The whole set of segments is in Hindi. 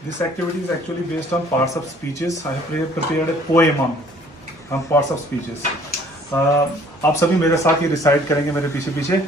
This activity is actually based on parts of speeches. I have prepared a poem on parts of speeches. आप सभी मेरे साथ ही रिसाइट करेंगे मेरे पीछे पीछे.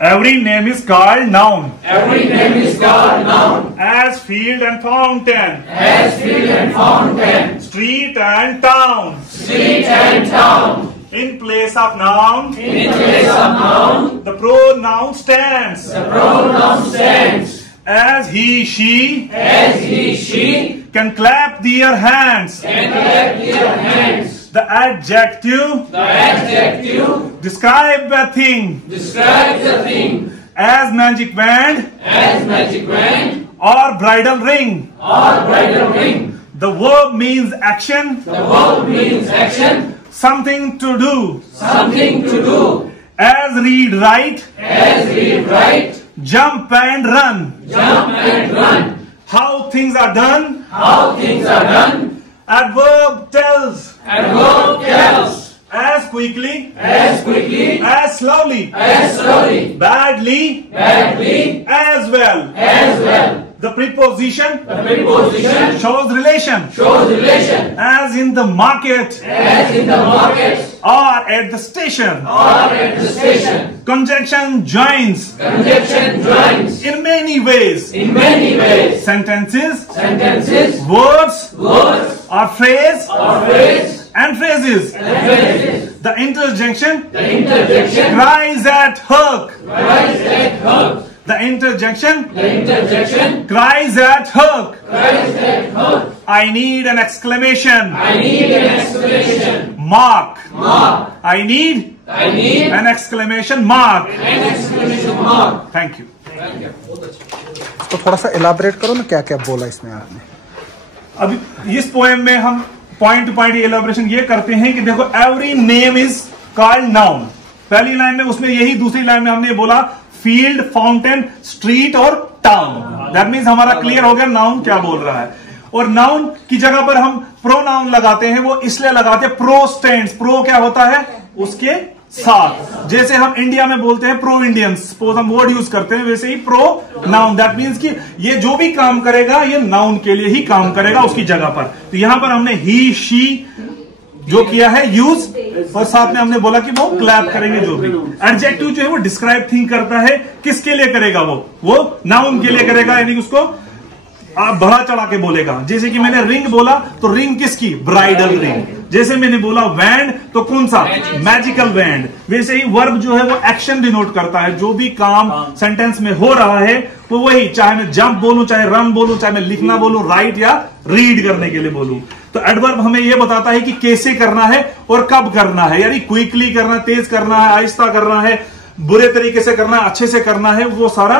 Every name is called noun. Every name is called noun. As field and fountain. As field and fountain. Street and town. Street and town. In place of noun. In place of noun. The pronoun stands. The pronoun stands. As he, she. As he, she. Can clap their hands. Can clap their hands. The adjective. The adjective. Describe a thing. Describe the thing. As magic band. As magic band. Or bridal ring. Or bridal ring. The verb means action. The verb means action. Something to do. Something to do. As read, write. As read, write. Jump and run. Jump and run. How things are done. How things are done. Adverb tells. Adverb tells. As quickly. As quickly. As slowly. As slowly. Badly. Badly. As well. As well. The preposition. The preposition Shows relation. shows relation. As in the market. As in the market. Or at the station. Or at the station. Conjunction joins. Conjunction joins. In many ways. In many ways. Sentences. Sentences. Words. Words. Or phrase. Or phrase. And phrases. And phrases. The interjection. The interjection. Cries at hook. Cries at hook. The interjection. The interjection. Cries at hook. Cries at hook. I need an exclamation I need an exclamation mark. mark. I need I need an exclamation mark. an exclamation mark. Thank you. Thank you. तो थोड़ा सा इलाबरेट करो ना, क्या क्या बोला इसमें आपने. अभी इस पोएम में हम पॉइंट टू पॉइंट एलाबोरेशन ये करते हैं कि देखो every name is called noun. पहली लाइन में उसमें यही, दूसरी लाइन में हमने बोला फील्ड, फाउंटेन, स्ट्रीट और टाउन. दैट मीन्स हमारा क्लियर हो गया नाउन क्या बोल रहा है. और नाउन की जगह पर हम प्रोनाउन लगाते हैं, वो इसलिए लगाते हैं प्रो स्टैंड्स. प्रो क्या होता है उसके साथ. जैसे हम इंडिया में बोलते हैं प्रो इंडियंस, सपोज हम वर्ड यूज करते हैं, वैसे ही प्रो नाउन. दैट मीन्स कि ये जो भी काम करेगा ये नाउन के लिए ही काम करेगा उसकी जगह पर. तो यहां पर हमने ही, शी जो किया है यूज, और साथ में हमने बोला कि वो क्लैप करेंगे. जो भी एडजेक्टिव जो है वो डिस्क्राइब थिंग करता है, किसके लिए करेगा वो नाउन के लिए करेगा, यानी उसको आप बढ़ा चढ़ा के बोलेगा. जैसे कि मैंने रिंग बोला तो रिंग किसकी, ब्राइडल रिंग. जैसे मैंने बोला वैंड तो कौन सा, मैजिकल वैंड. वैसे ही वर्ब जो है वो एक्शन डिनोट करता है, जो भी काम सेंटेंस में हो रहा है वो वही, चाहे मैं जंप बोलूं, चाहे रन बोलूं, चाहे मैं लिखना बोलूं, राइट या रीड करने के लिए बोलूं. तो एडवर्ब हमें यह बताता है कि कैसे करना है और कब करना है, यानी क्विकली करना, तेज करना है, आहिस्ता करना है, बुरे तरीके से करना है, अच्छे से करना है, वो सारा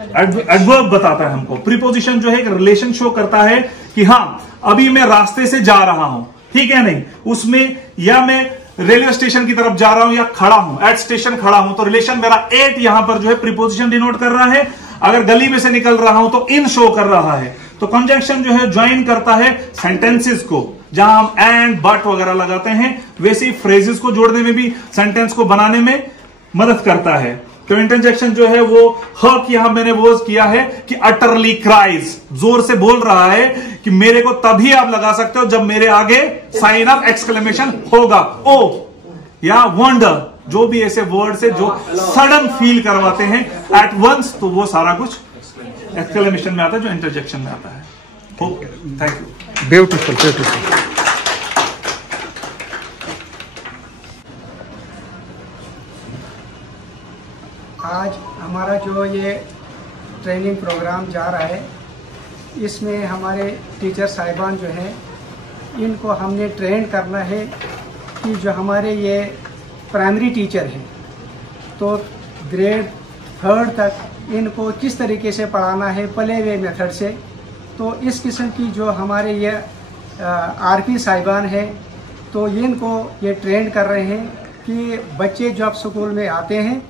एडवर्ब बताता है हमको. प्रीपोजिशन जो है एक रिलेशन शो करता है कि हाँ अभी मैं रास्ते से जा रहा हूं, ठीक है नहीं, उसमें या मैं रेलवे स्टेशन की तरफ जा रहा हूं या खड़ा हूं, एट स्टेशन खड़ा हूं, तो रिलेशन मेरा एट यहां पर जो है प्रीपोजिशन डिनोट कर रहा है. अगर गली में से निकल रहा हूं तो इन शो कर रहा है. तो कंजंक्शन जो है ज्वाइन करता है सेंटेंसेस को, जहां हम एंड बट वगैरह लगाते हैं, वैसे ही फ्रेजेस को जोड़ने में भी, सेंटेंस को बनाने में मदद करता है. तो इंटरजेक्शन जो है वो हक, यहां मैंने वो किया है कि अटरली क्राइज, जोर से बोल रहा है कि मेरे को तभी आप लगा सकते हो जब मेरे आगे साइन ऑफ एक्सक्लेमेशन होगा. ओ या वंडर, जो भी ऐसे वर्ड से जो सडन फील करवाते हैं एट वंस, तो वो सारा कुछ एक्सक्लेमेशन में आता है, जो इंटरजेक्शन में आता है. Okay, thank you. Beautiful beautiful. आज हमारा जो ये ट्रेनिंग प्रोग्राम जा रहा है, इसमें हमारे टीचर साहिबान जो हैं इनको हमने ट्रेन करना है कि जो हमारे ये प्राइमरी टीचर हैं तो ग्रेड 3 तक इनको किस तरीके से पढ़ाना है, प्ले वे मेथड से. तो इस किस्म की जो हमारे ये आरपी साहिबान हैं तो इनको ये ट्रेन कर रहे हैं कि बच्चे जब स्कूल में आते हैं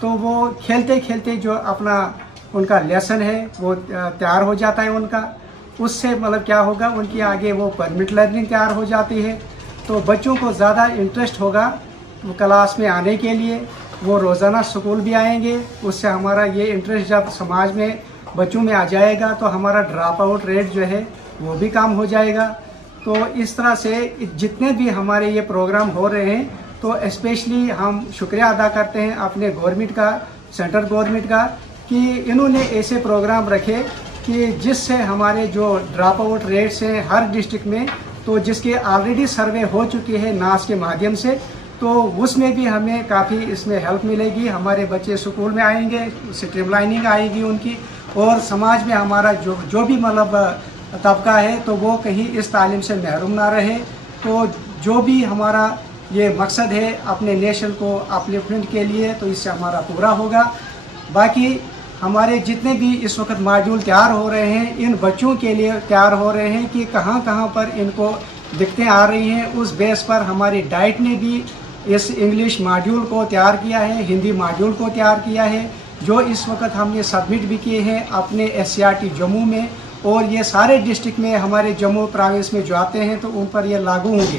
तो वो खेलते खेलते जो अपना उनका लेसन है वो तैयार हो जाता है उनका. उससे मतलब क्या होगा, उनकी आगे वो परमिट लर्निंग तैयार हो जाती है. तो बच्चों को ज़्यादा इंटरेस्ट होगा वो क्लास में आने के लिए, वो रोज़ाना स्कूल भी आएंगे. उससे हमारा ये इंटरेस्ट जब समाज में बच्चों में आ जाएगा तो हमारा ड्रॉप आउट रेट जो है वो भी कम हो जाएगा। तो इस तरह से जितने भी हमारे ये प्रोग्राम हो रहे हैं तो स्पेशली हम शुक्रिया अदा करते हैं अपने गवर्नमेंट का, सेंट्रल गवर्नमेंट का, कि इन्होंने ऐसे प्रोग्राम रखे कि जिससे हमारे जो ड्रॉप आउट रेट्स हैं हर डिस्ट्रिक्ट में, तो जिसके ऑलरेडी सर्वे हो चुकी है नास के माध्यम से, तो उसमें भी हमें काफ़ी इसमें हेल्प मिलेगी। हमारे बच्चे स्कूल में आएंगे, स्ट्रीमलाइनिंग आएगी उनकी, और समाज में हमारा जो भी मतलब तबका है तो वो कहीं इस तालीम से महरूम ना रहे। तो जो भी हमारा ये मकसद है अपने नेशन को अपलिफ्टमेंट के लिए, तो इससे हमारा पूरा होगा। बाकी हमारे जितने भी इस वक्त मॉड्यूल तैयार हो रहे हैं इन बच्चों के लिए तैयार हो रहे हैं कि कहाँ कहाँ पर इनको दिक्कतें आ रही हैं। उस बेस पर हमारी डाइट ने भी इस इंग्लिश मॉड्यूल को तैयार किया है, हिंदी मॉड्यूल को तैयार किया है, जो इस वक्त हमने सबमिट भी किए हैं अपने SCRT जम्मू में, और ये सारे डिस्ट्रिक्ट में हमारे जम्मू प्रोविंस में जो आते हैं तो उन पर ये लागू होंगे।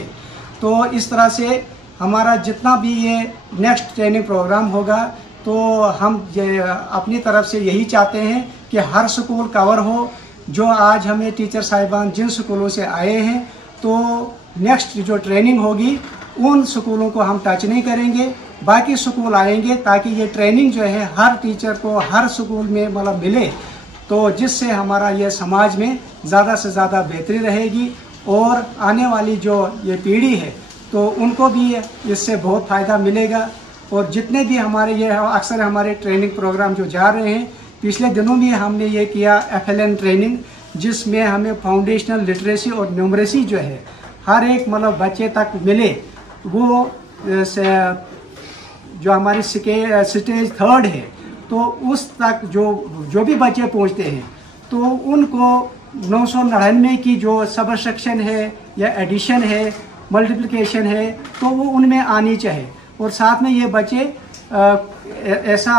तो इस तरह से हमारा जितना भी ये नेक्स्ट ट्रेनिंग प्रोग्राम होगा तो हम ये अपनी तरफ से यही चाहते हैं कि हर स्कूल कवर हो। जो आज हमें टीचर साहिबान जिन स्कूलों से आए हैं तो नेक्स्ट जो ट्रेनिंग होगी उन स्कूलों को हम टच नहीं करेंगे, बाकी स्कूल आएंगे ताकि ये ट्रेनिंग जो है हर टीचर को हर स्कूल में मतलब मिले, तो जिससे हमारा ये समाज में ज़्यादा से ज़्यादा बेहतरी रहेगी और आने वाली जो ये पीढ़ी है तो उनको भी इससे बहुत फ़ायदा मिलेगा। और जितने भी हमारे ये अक्सर हमारे ट्रेनिंग प्रोग्राम जो जा रहे हैं, पिछले दिनों में हमने ये किया FLN ट्रेनिंग, जिसमें हमें फाउंडेशनल लिटरेसी और न्यूमरेसी जो है हर एक मतलब बच्चे तक मिले। वो जो हमारी स्टेज 3 है तो उस तक जो भी बच्चे पहुंचते हैं तो उनको 999 की जो सबट्रैक्शन है या एडिशन है, मल्टीप्लिकेशन है, तो वो उनमें आनी चाहिए। और साथ में ये बच्चे ऐसा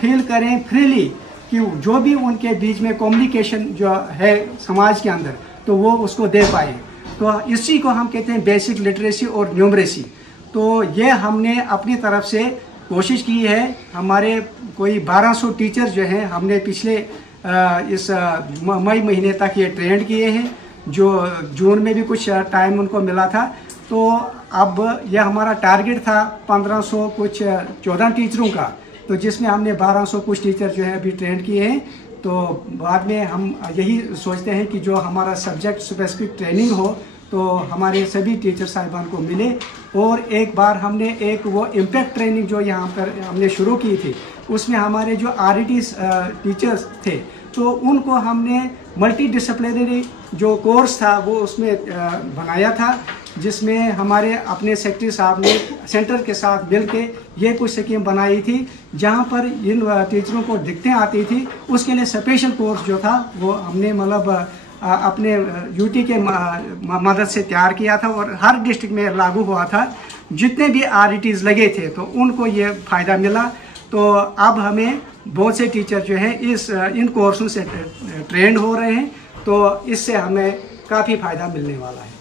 फील करें फ्रीली कि जो भी उनके बीच में कम्युनिकेशन जो है समाज के अंदर तो वो उसको दे पाए। तो इसी को हम कहते हैं बेसिक लिटरेसी और न्यूमरेसी। तो ये हमने अपनी तरफ से कोशिश की है। हमारे कोई 1200 टीचर जो हैं हमने पिछले इस मई महीने तक ये ट्रेंड किए हैं, जो जून में भी कुछ टाइम उनको मिला था। तो अब यह हमारा टारगेट था 1500 कुछ 14 टीचरों का, तो जिसमें हमने 1200 कुछ टीचर जो है अभी ट्रेंड किए हैं। तो बाद में हम यही सोचते हैं कि जो हमारा सब्जेक्ट स्पेसिफिक ट्रेनिंग हो तो हमारे सभी टीचर साहिबान को मिले। और एक बार हमने एक वो इम्पैक्ट ट्रेनिंग जो यहाँ पर हमने शुरू की थी, उसमें हमारे जो RET टीचर्स थे तो उनको हमने मल्टी डिसिप्लिनरी जो कोर्स था वो उसमें बनाया था, जिसमें हमारे अपने सेक्रेटरी साहब ने सेंटर के साथ मिलके ये कुछ स्कीम बनाई थी, जहाँ पर इन टीचरों को दिक्कतें आती थी उसके लिए स्पेशल कोर्स जो था वो हमने मतलब अपने UT के मदद से तैयार किया था और हर डिस्ट्रिक्ट में लागू हुआ था। जितने भी RETs लगे थे तो उनको ये फ़ायदा मिला। तो अब हमें बहुत से टीचर जो हैं इन कोर्सों से ट्रेंड हो रहे हैं, तो इससे हमें काफ़ी फ़ायदा मिलने वाला है।